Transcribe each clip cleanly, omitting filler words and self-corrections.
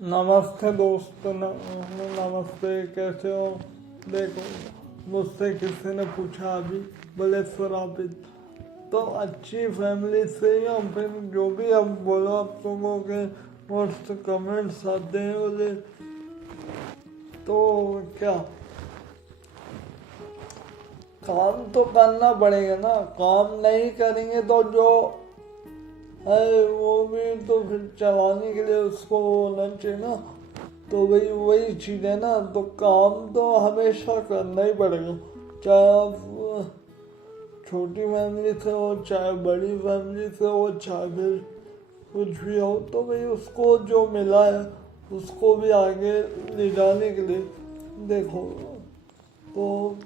नमस्ते दोस्त नमस्ते, कैसे हो? देखो, मुझसे किसी ने पूछा अभी, बोले सर आप तो अच्छी फैमिली से या फिर जो भी आप बोलो, आप लोगों के मस्त कमेंट्स आते हैं, बोले तो क्या काम तो करना पड़ेगा ना। काम नहीं करेंगे तो जो है वो भी तो फिर चलाने के लिए उसको होना चाहिए ना। तो वही चीज़ है ना, तो काम तो हमेशा करना ही पड़ेगा, चाहे आप छोटी फैमिली से हो, चाहे बड़ी फैमिली से हो, चाहे फिर कुछ भी हो। तो भाई उसको जो मिला है उसको भी आगे ले जाने के लिए देखो, तो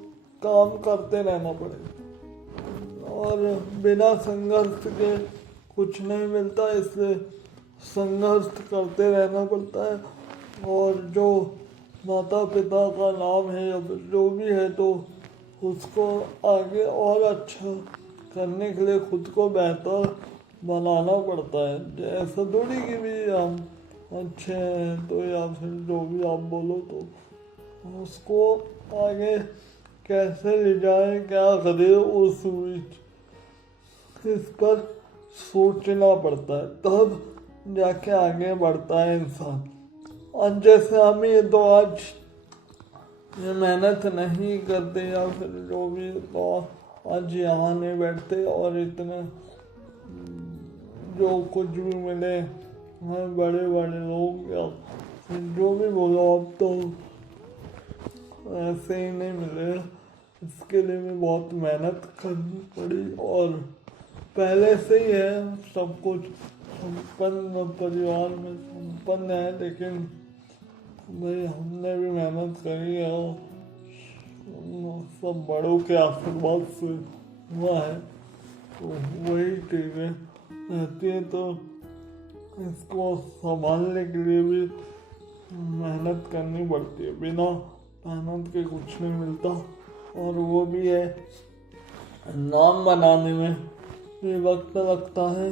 काम करते रहना पड़ेगा। और बिना संघर्ष के कुछ नहीं मिलता, इसलिए संघर्ष करते रहना पड़ता है। और जो माता पिता का नाम है या फिर जो भी है, तो उसको आगे और अच्छा करने के लिए खुद को बेहतर बनाना पड़ता है। ऐसा थोड़ी कि भी हम अच्छे हैं तो, या फिर जो भी आप बोलो, तो उसको आगे कैसे ले जाए, क्या करे, उस इस पर सोचना पड़ता है, तब जाके आगे बढ़ता है इंसान। और जैसे हम ये तो आज ये मेहनत नहीं करते या फिर जो भी, तो आज यहाँ नहीं बैठते और इतने जो कुछ भी मिले हैं बड़े बड़े लोग या फिर जो भी बोलो, अब तो ऐसे ही नहीं मिले। इसके लिए भी बहुत मेहनत करनी पड़ी, और पहले से ही है सब कुछ, संपन्न परिवार में संपन्न है, लेकिन भाई हमने भी मेहनत करी है और सब बड़ों के आशीर्वाद से हुआ है। तो वही चीज़ें रहती है, तो इसको संभालने के लिए भी मेहनत करनी पड़ती है। बिना मेहनत के कुछ नहीं मिलता। और वो भी है, नाम बनाने में भी वक्त लगता है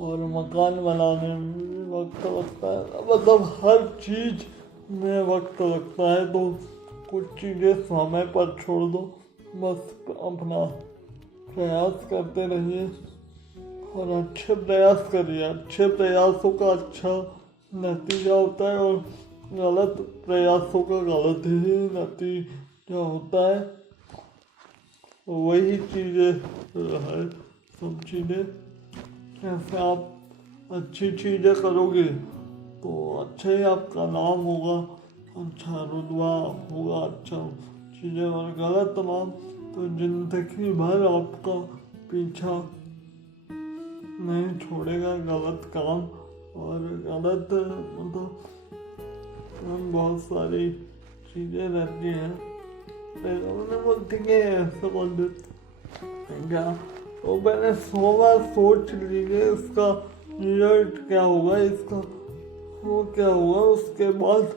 और मकान बनाने में भी वक्त लगता है, मतलब हर चीज़ में वक्त लगता है। तो कुछ चीज़ें समय पर छोड़ दो, बस अपना प्रयास करते रहिए और अच्छे प्रयास करिए। अच्छे प्रयासों का अच्छा नतीजा होता है और गलत प्रयासों का गलत ही नतीजा होता है। वही चीज़ें है, सब चीज़ें कैसे आप अच्छी चीज़ें करोगे तो अच्छा ही आपका नाम होगा, अच्छा रुतबा होगा, अच्छा चीज़ें। और गलत नाम तो जिंदगी भर आपका पीछा नहीं छोड़ेगा, गलत काम और गलत मतलब बहुत सारी चीज़ें रहती हैं। उन्होंने बोलती है ऐसा बोल देते क्या, तो पहले 100 बार सोच लीजिए इसका रिजल्ट क्या होगा, इसका वो क्या होगा, उसके बाद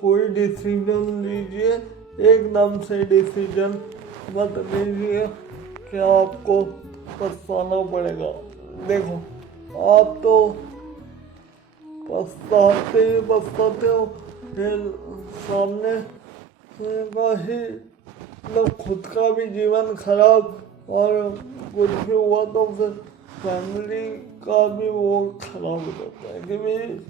कोई डिसीजन लीजिए। एकदम से डिसीजन मत लीजिए, क्या आपको पछताना पड़ेगा। देखो, आप तो पछताते हो, फिर सामने का ही मतलब खुद का भी जीवन खराब, और कुछ भी हुआ तो फिर फैमिली का भी वो खराब हो जाता है। कि भाई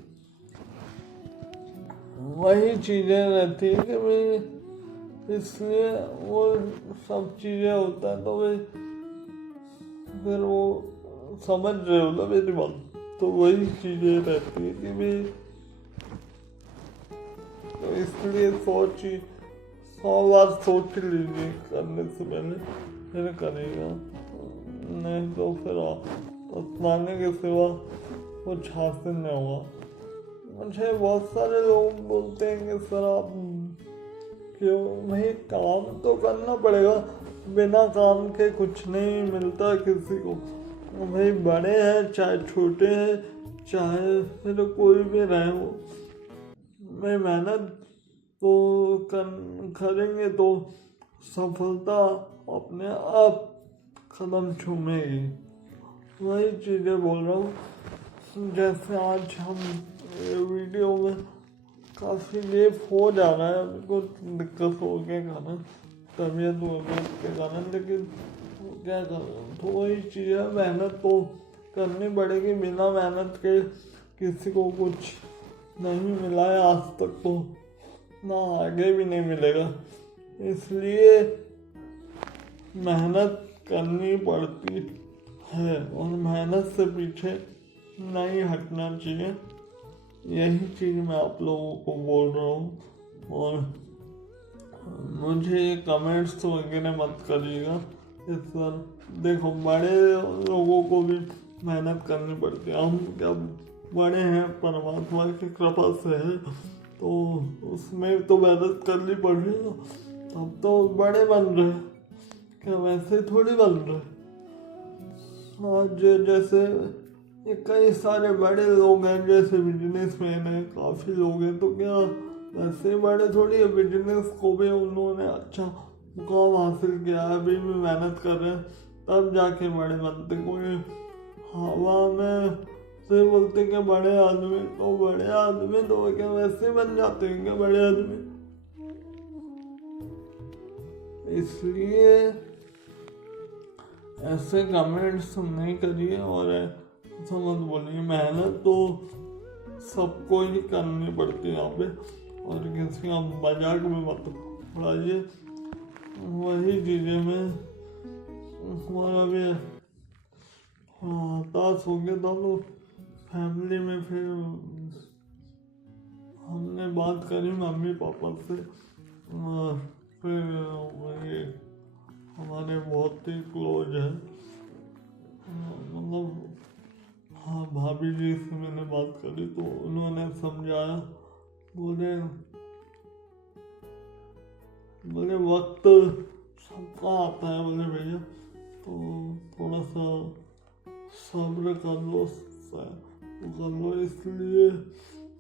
वही चीज़ें रहती है कि भाई इसलिए वो सब चीज़ें होता है। तो भाई फिर वो समझ रहे हो ना मेरी बात, तो वही चीज़ें रहती है कि भाई, तो इसलिए 100 बार सोच लीजिए करने से पहले, फिर करेगा। नहीं तो फिर पछताने के सिवा कुछ हासिल नहीं होगा। मुझे बहुत सारे लोग बोलते हैं कि सर आप क्यों नहीं, काम तो करना पड़ेगा, बिना काम के कुछ नहीं मिलता किसी को। भाई बड़े हैं चाहे छोटे हैं, चाहे फिर कोई भी रहे हो, मैं मेहनत तो करेंगे तो सफलता अपने आप कदम चूमेगी। वही चीज़ें बोल रहा हूँ। जैसे आज हम वीडियो में काफ़ी लेट हो जा रहा है, कुछ दिक्कत हो के कारण, तबीयत वबीयत के कारण, लेकिन क्या करूँ, तो वही चीज़ है, मेहनत तो करनी पड़ेगी। बिना मेहनत के किसी को कुछ नहीं मिला है आज तक, तो ना आगे भी नहीं मिलेगा। इसलिए मेहनत करनी पड़ती है और मेहनत से पीछे नहीं हटना चाहिए। यही चीज़ मैं आप लोगों को बोल रहा हूँ। और मुझे कमेंट्स वगैरह मत करिएगा इस पर। देखो, बड़े लोगों को भी मेहनत करनी पड़ती है। हम क्या बड़े हैं, परमात्मा की कृपा से है, तो उसमें तो मेहनत करनी पड़ रही है। अब तो बड़े बन रहे, क्या वैसे थोड़ी बन रहे। आज जैसे कई सारे बड़े लोग हैं, जैसे बिजनेसमैन हैं, काफ़ी लोग हैं, तो क्या वैसे बड़े थोड़ी है। बिजनेस को भी उन्होंने अच्छा मुकाम हासिल किया, अभी भी मेहनत कर रहे हैं, तब जाके बड़े बनते। कोई हवा में से बोलते कि बड़े आदमी, तो बड़े आदमी तो क्या वैसे बन जाते हैं क्या बड़े आदमी। इसलिए ऐसे कमेंट्स नहीं करिए और ऐसा मत बोलिए। मेहनत तो सबको ही करनी पड़ती है यहाँ पे, और किसी का मजाक में मत उड़ाइए। वही चीज़ें में हमारा भी हताश हो गया था, तो फैमिली में फिर हमने बात करी मम्मी पापा से, और फिर वही हमारे बहुत ही क्लोज है, मतलब हाँ, भाभी जी से मैंने बात करी तो उन्होंने समझाया। बोले वक्त सबका आता है, बोले भैया, तो थोड़ा सा सब्र कर लो, इसलिए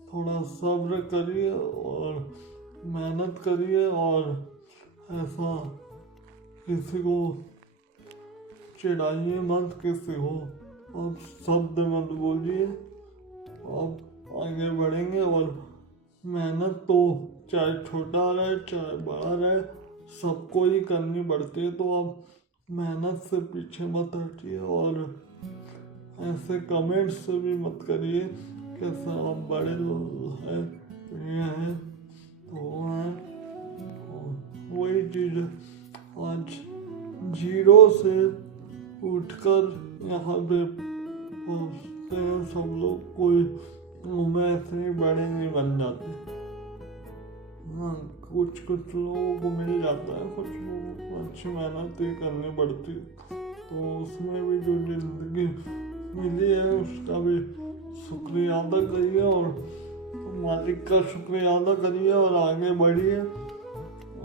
थोड़ा सब्र करिए और मेहनत करिए, और ऐसा किसी को चिढ़ाइए मत, किसी को आप शब्द मत बोलिए। आप आगे बढ़ेंगे, और मेहनत तो चाहे छोटा रहे चाहे बड़ा रहे, सबको ही करनी पड़ती है। तो आप मेहनत से पीछे मत हटिए, और ऐसे कमेंट्स से भी मत करिए कैसा आप बड़े लोग हैं, ये हैं, तो वो हैं। वही चीज़ आज जीरो से उठकर यहाँ पे पहुँचते हैं सब लोग। कोई में ऐसे ही बड़े नहीं बन जाते। हाँ, कुछ लोगों को मिल जाता है, कुछ लोगों को अच्छी मेहनत ही करनी पड़ती, तो उसमें भी जो जिंदगी मिली है उसका भी शुक्रिया अदा करिए, और मालिक का शुक्रिया अदा करिए, और आगे बढ़िए।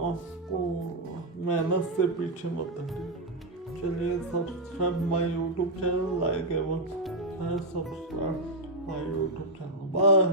आपको मेहनत से पीछे मत हटिए। चलिए, subscribe my YouTube channel, like एवं subscribe my YouTube channel. Bye.